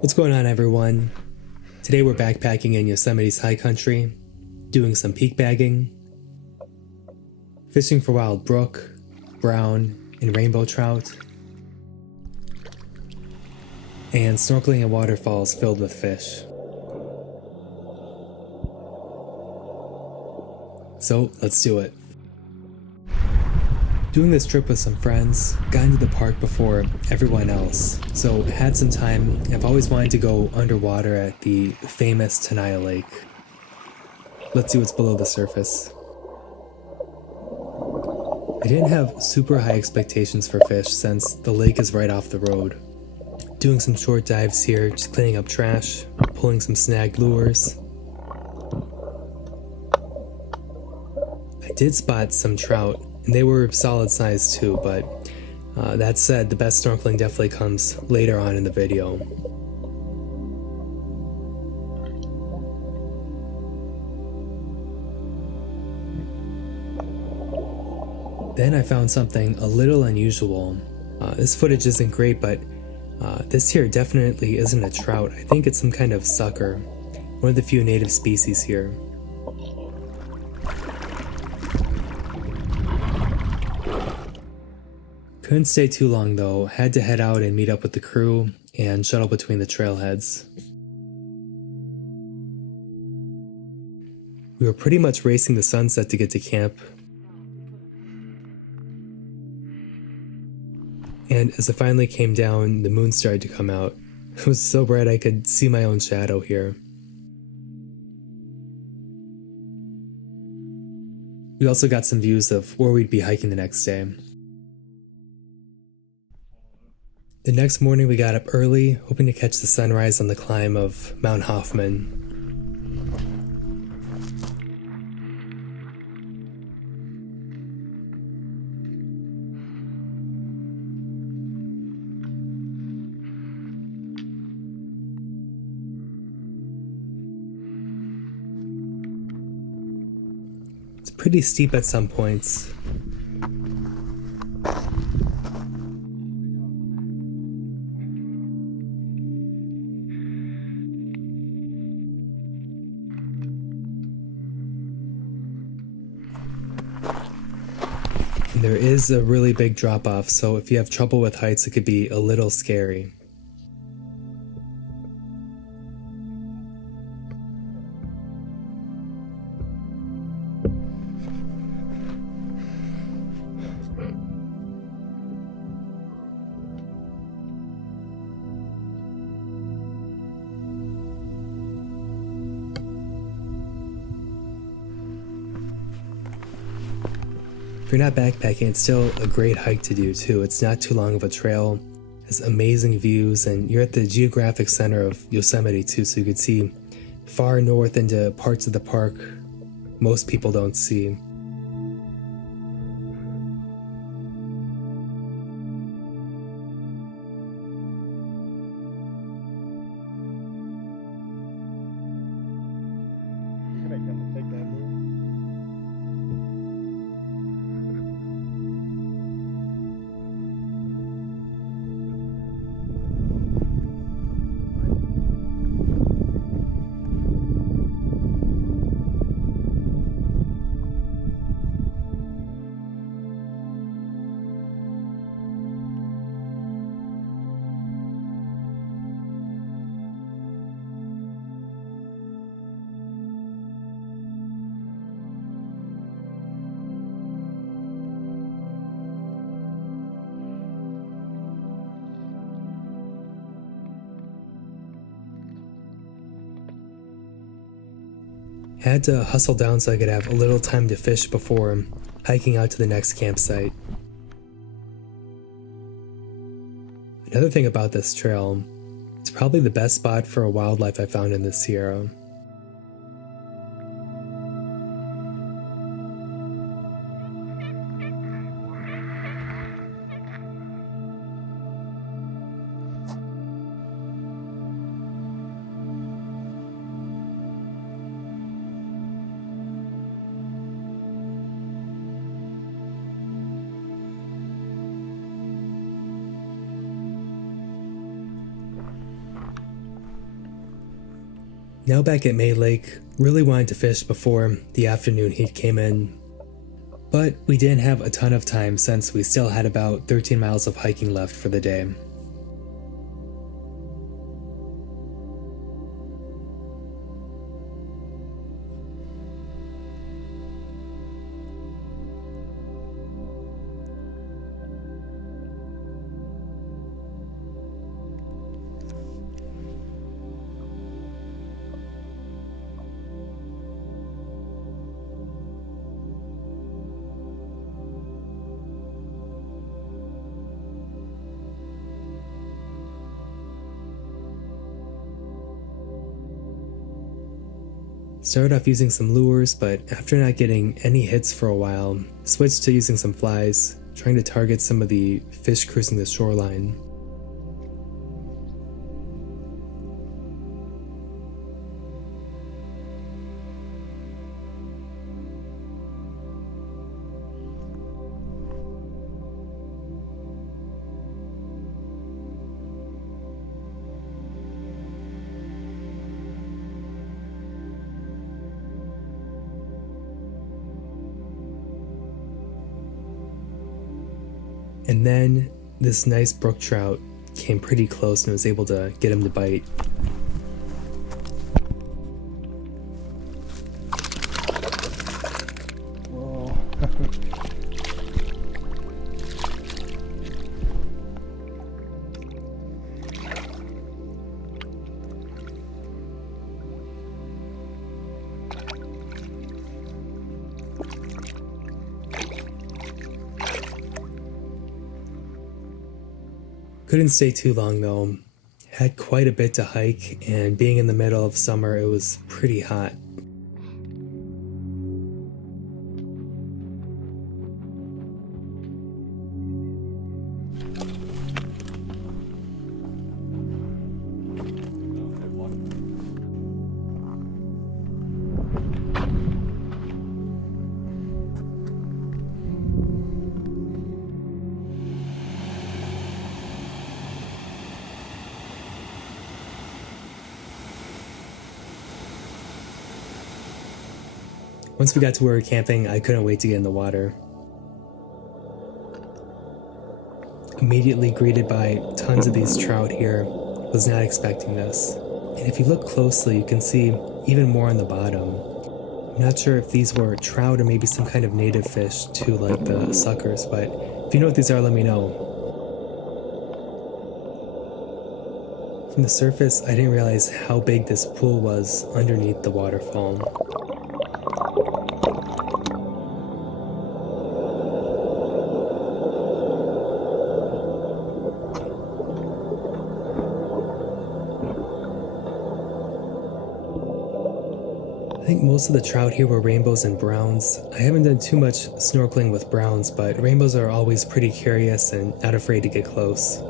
What's going on, everyone? Today we're backpacking in Yosemite's high country, doing some peak bagging, fishing for wild brook, brown, and rainbow trout, and snorkeling at waterfalls filled with fish. So let's do it. Doing this trip with some friends, got into the park before everyone else, so had some time. I've always wanted to go underwater at the famous Tenaya Lake. Let's see what's below the surface. I didn't have super high expectations for fish since the lake is right off the road. Doing some short dives here, just cleaning up trash, pulling some snagged lures. I did spot some trout, and they were solid size too, but that said, the best snorkeling definitely comes later on in the video. Then I found something a little unusual. This footage isn't great, but this here definitely isn't a trout. I think it's some kind of sucker, one of the few native species here. Couldn't stay too long though, had to head out and meet up with the crew and shuttle between the trailheads. We were pretty much racing the sunset to get to camp. And as it finally came down, the moon started to come out. It was so bright I could see my own shadow here. We also got some views of where we'd be hiking the next day. The next morning we got up early, hoping to catch the sunrise on the climb of Mount Hoffman. It's pretty steep at some points. And there is a really big drop-off, so if you have trouble with heights, it could be a little scary. If you're not backpacking, it's still a great hike to do too. It's not too long of a trail, has amazing views, and you're at the geographic center of Yosemite too, so you could see far north into parts of the park most people don't see. Had to hustle down so I could have a little time to fish before hiking out to the next campsite. Another thing about this trail, it's probably the best spot for wildlife I found in the Sierra. Now back at May Lake, really wanted to fish before the afternoon heat came in. But we didn't have a ton of time since we still had about 13 miles of hiking left for the day. Started off using some lures, but after not getting any hits for a while, switched to using some flies, trying to target some of the fish cruising the shoreline. And then this nice brook trout came pretty close and was able to get him to bite. Whoa. Couldn't stay too long though. Had quite a bit to hike, and being in the middle of summer, it was pretty hot. Once we got to where we were camping, I couldn't wait to get in the water. Immediately greeted by tons of these trout here. Was not expecting this. And if you look closely, you can see even more on the bottom. I'm not sure if these were trout or maybe some kind of native fish too, like the suckers, but if you know what these are, let me know. From the surface, I didn't realize how big this pool was underneath the waterfall. I think most of the trout here were rainbows and browns. I haven't done too much snorkeling with browns, but rainbows are always pretty curious and not afraid to get close.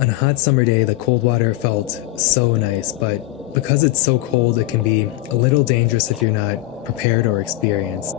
On a hot summer day, the cold water felt so nice, but because it's so cold, it can be a little dangerous if you're not prepared or experienced.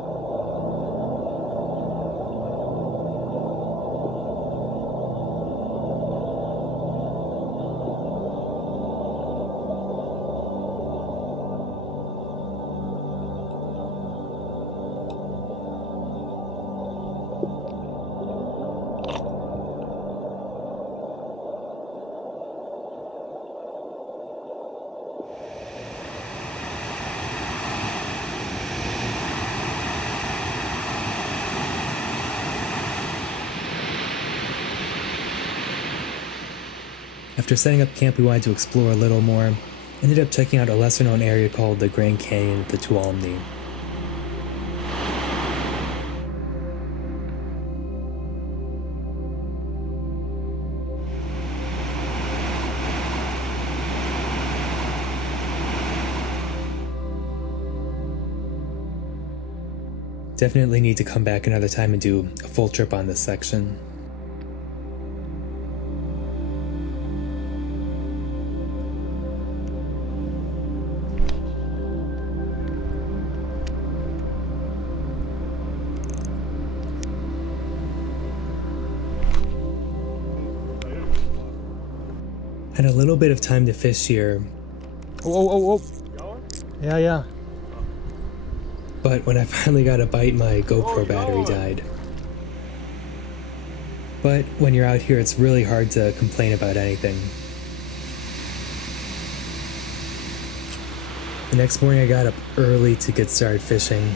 After setting up camp, we wanted to explore a little more. Ended up checking out a lesser known area called the Grand Canyon of the Tuolumne. Definitely need to come back another time and do a full trip on this section. Had a little bit of time to fish here. Oh. Yeah. But when I finally got a bite, my GoPro battery died. But when you're out here, it's really hard to complain about anything. The next morning I got up early to get started fishing.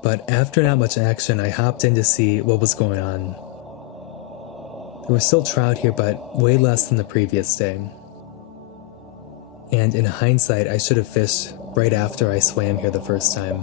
But after not much action, I hopped in to see what was going on. There were still trout here, but way less than the previous day. And in hindsight, I should have fished right after I swam here the first time.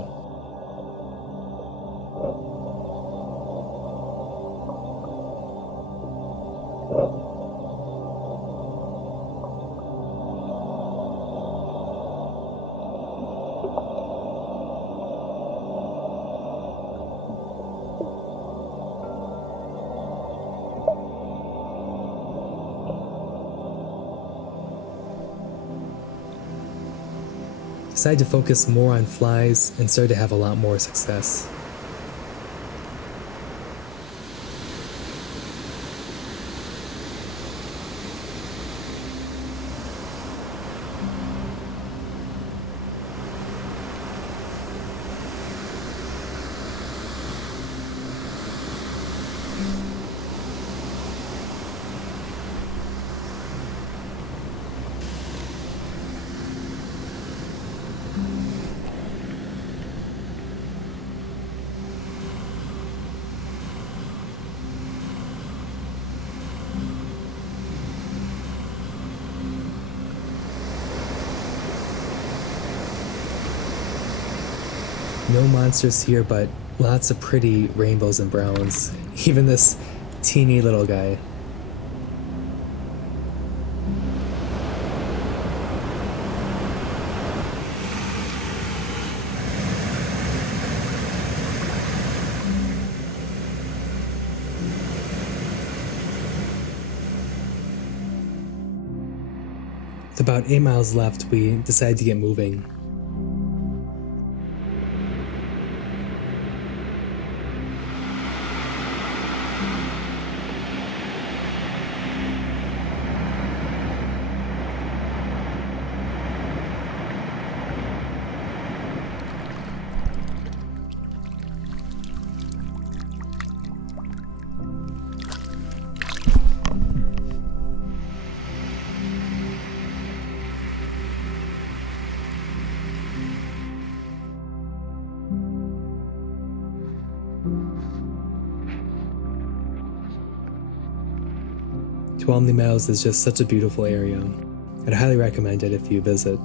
Decided to focus more on flies and started to have a lot more success. No monsters here, but lots of pretty rainbows and browns. Even this teeny little guy. With about 8 miles left, we decided to get moving. Tuolumne Meadows is just such a beautiful area. I'd highly recommend it if you visit.